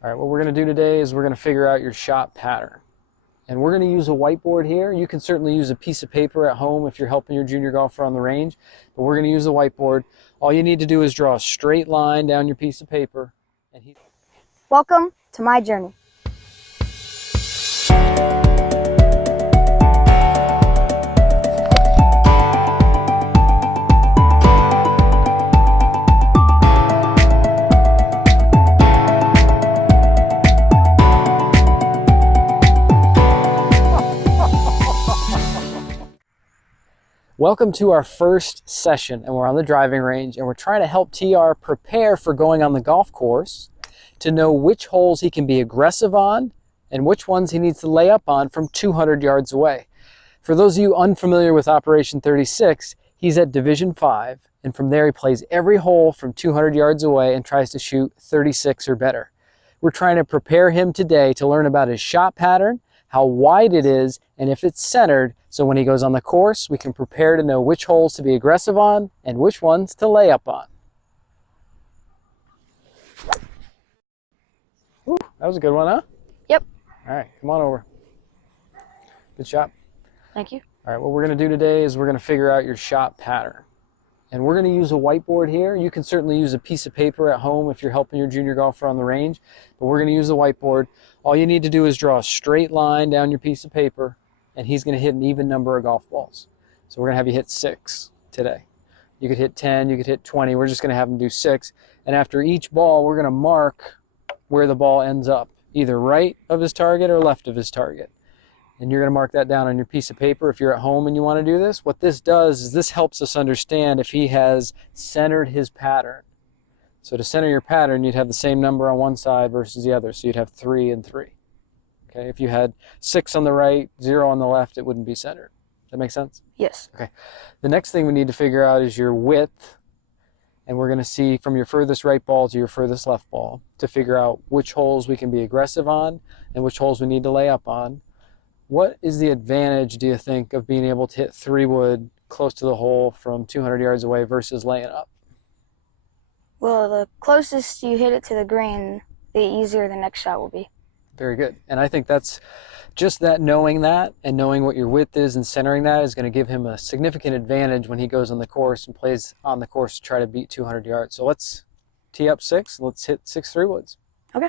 All right, what we're going to do today is we're going to figure out your shot pattern. And we're going to use a whiteboard here. You can certainly use a piece of paper at home if you're helping your junior golfer on the range, but we're going to use a whiteboard. All you need to do is draw a straight line down your piece of paper. Welcome to my journey. Welcome to our first session, and we're on the driving range, and we're trying to help TR prepare for going on the golf course to know which holes he can be aggressive on and which ones he needs to lay up on from 200 yards away. For those of you unfamiliar with Operation 36, he's at Division 5, and from there he plays every hole from 200 yards away and tries to shoot 36 or better. We're trying to prepare him today to learn about his shot pattern, how wide it is, and if it's centered, so when he goes on the course, we can prepare to know which holes to be aggressive on and which ones to lay up on. Ooh, that was a good one, huh? Yep. All right, come on over. Good shot. Thank you. All right, what we're going to do today is we're going to figure out your shot pattern. And we're going to use a whiteboard here. You can certainly use a piece of paper at home if you're helping your junior golfer on the range, but we're going to use a whiteboard. All you need to do is draw a straight line down your piece of paper, and he's going to hit an even number of golf balls. So we're going to have you hit 6 today. You could hit 10, you could hit 20. We're just going to have him do 6. And after each ball, we're going to mark where the ball ends up, either right of his target or left of his target. And you're going to mark that down on your piece of paper if you're at home and you want to do this. What this does is this helps us understand if he has centered his pattern. So to center your pattern, you'd have the same number on one side versus the other. So you'd have 3 and 3. Okay, if you had 6 on the right, 0 on the left, it wouldn't be centered. Does that make sense? Yes. Okay. The next thing we need to figure out is your width. And we're going to see from your furthest right ball to your furthest left ball to figure out which holes we can be aggressive on and which holes we need to lay up on. What is the advantage, do you think, of being able to hit 3-wood close to the hole from 200 yards away versus laying up? Well, the closest you hit it to the green, the easier the next shot will be. Very good. And I think that's just that, knowing that and knowing what your width is and centering that is going to give him a significant advantage when he goes on the course and plays on the course to try to beat 200 yards. So let's tee up 6. Let's hit 6 3-woods. Okay.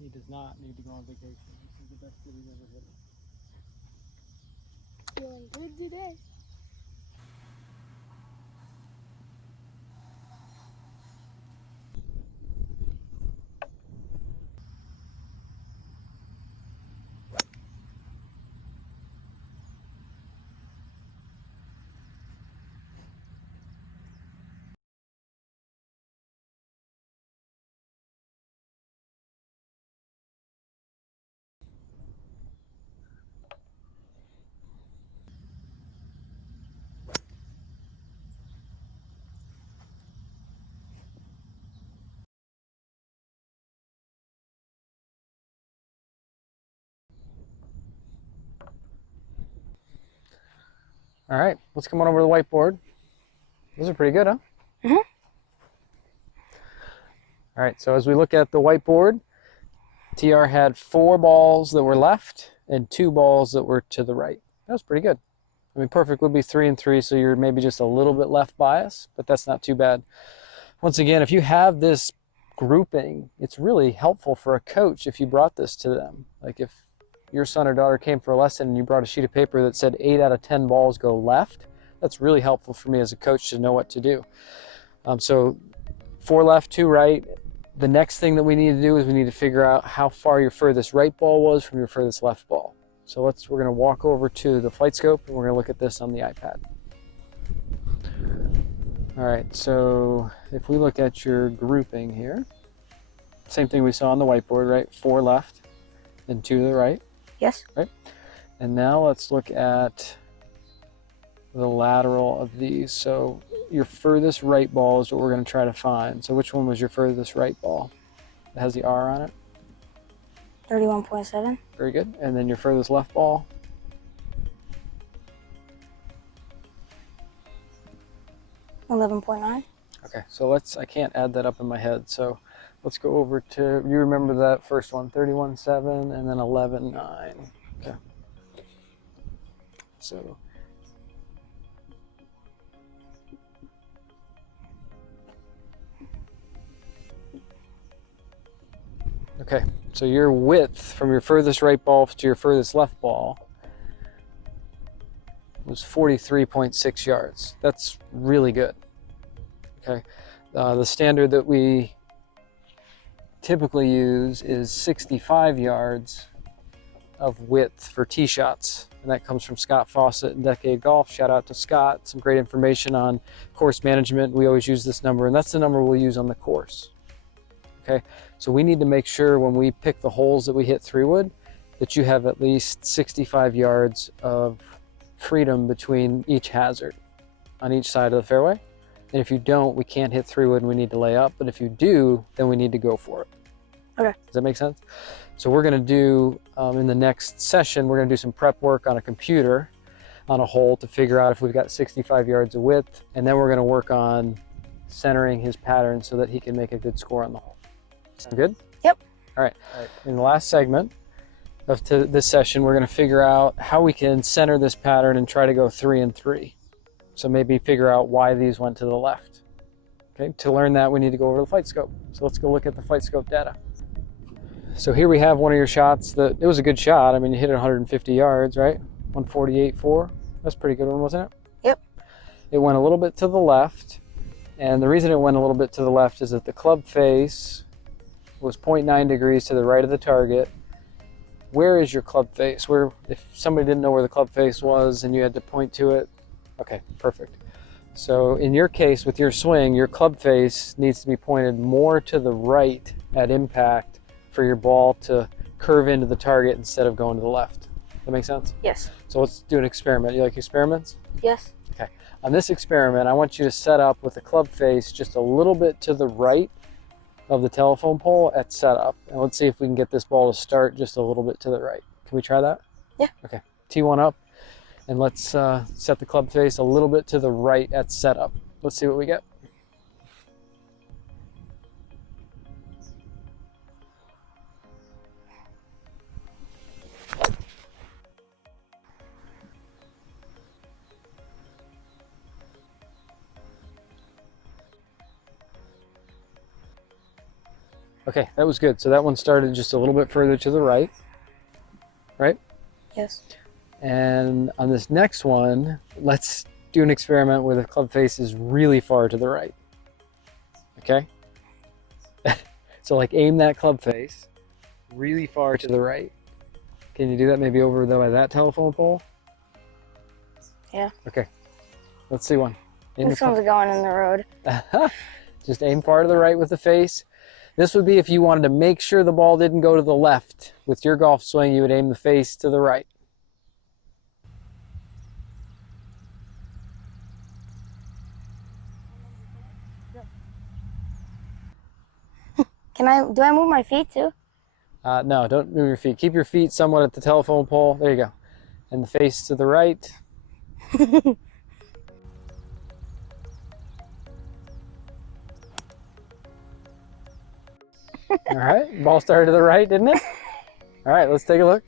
He does not need to go on vacation. This is the best that he's ever hit. Feeling good today. All right, let's come on over to the whiteboard. Those are pretty good, huh? Mm-hmm. All right, so as we look at the whiteboard, TR had 4 balls that were left and 2 balls that were to the right. That was pretty good. I mean, perfect would be 3 and 3, so you're maybe just a little bit left bias, but that's not too bad. Once again, if you have this grouping, it's really helpful for a coach if you brought this to them. Like if your son or daughter came for a lesson and you brought a sheet of paper that said 8 out of 10 balls go left, that's really helpful for me as a coach to know what to do. So 4 left, 2 right. The next thing that we need to do is we need to figure out how far your furthest right ball was from your furthest left ball. So we're going to walk over to the flight scope and we're going to look at this on the iPad. All right, so if we look at your grouping here, same thing we saw on the whiteboard, right? 4 left and 2 to the right. Yes. Right. And now let's look at the lateral of these. So your furthest right ball is what we're going to try to find. So which one was your furthest right ball? It has the R on it. 31.7. Very good. And then your furthest left ball? 11.9. Okay, so I can't add that up in my head. So let's go over to, you remember that first one, 31.7 and then 11.9. Okay. So okay, so your width from your furthest right ball to your furthest left ball was 43.6 yards. That's really good. Okay, the standard that we typically use is 65 yards of width for tee shots, and that comes from Scott Fawcett and Decade Golf. Shout out to Scott. Some great information on course management. We always use this number, and that's the number we'll use on the course. Okay, so we need to make sure when we pick the holes that we hit 3-wood that you have at least 65 yards of freedom between each hazard on each side of the fairway. And if you don't, we can't hit 3-wood and we need to lay up. But if you do, then we need to go for it. Okay. Does that make sense? So we're going to do, in the next session, we're going to do some prep work on a computer on a hole to figure out if we've got 65 yards of width. And then we're going to work on centering his pattern so that he can make a good score on the hole. Sound good? Yep. All right. In the last segment of this session, we're going to figure out how we can center this pattern and try to go 3 and 3. So maybe figure out why these went to the left. Okay, to learn that we need to go over the flight scope. So let's go look at the flight scope data. So here we have one of your shots it was a good shot. I mean, you hit it 150 yards, right? 148.4. That's a pretty good one, wasn't it? Yep. It went a little bit to the left. And the reason it went a little bit to the left is that the club face was 0.9 degrees to the right of the target. Where is your club face? If somebody didn't know where the club face was and you had to point to it, okay, perfect. So in your case, with your swing, your club face needs to be pointed more to the right at impact for your ball to curve into the target instead of going to the left. That make sense? Yes. So let's do an experiment. You like experiments? Yes. Okay. On this experiment, I want you to set up with the club face just a little bit to the right of the telephone pole at setup. And let's see if we can get this ball to start just a little bit to the right. Can we try that? Yeah. Okay. Tee one up. And let's set the club face a little bit to the right at setup. Let's see what we get. Okay, that was good. So that one started just a little bit further to the right, right? Yes. And on this next one, let's do an experiment where the club face is really far to the right. Okay? So like aim that club face really far to the right. Can you do that maybe over by that telephone pole? Yeah. Okay. Let's see one. This one's going in the road. Just aim far to the right with the face. This would be if you wanted to make sure the ball didn't go to the left. With your golf swing, you would aim the face to the right. Do I move my feet too? No, don't move your feet. Keep your feet somewhat at the telephone pole. There you go. And the face to the right. All right, ball started to the right, didn't it? All right, let's take a look.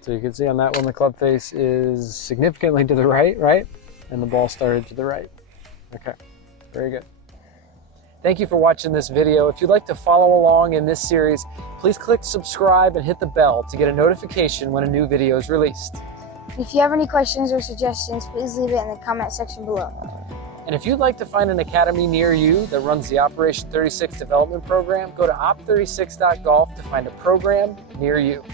So you can see on that one, the club face is significantly to the right, right? And the ball started to the right. Okay, very good. Thank you for watching this video. If you'd like to follow along in this series, please click subscribe and hit the bell to get a notification when a new video is released. If you have any questions or suggestions, please leave it in the comment section below. And if you'd like to find an academy near you that runs the Operation 36 development program, go to op36.golf to find a program near you.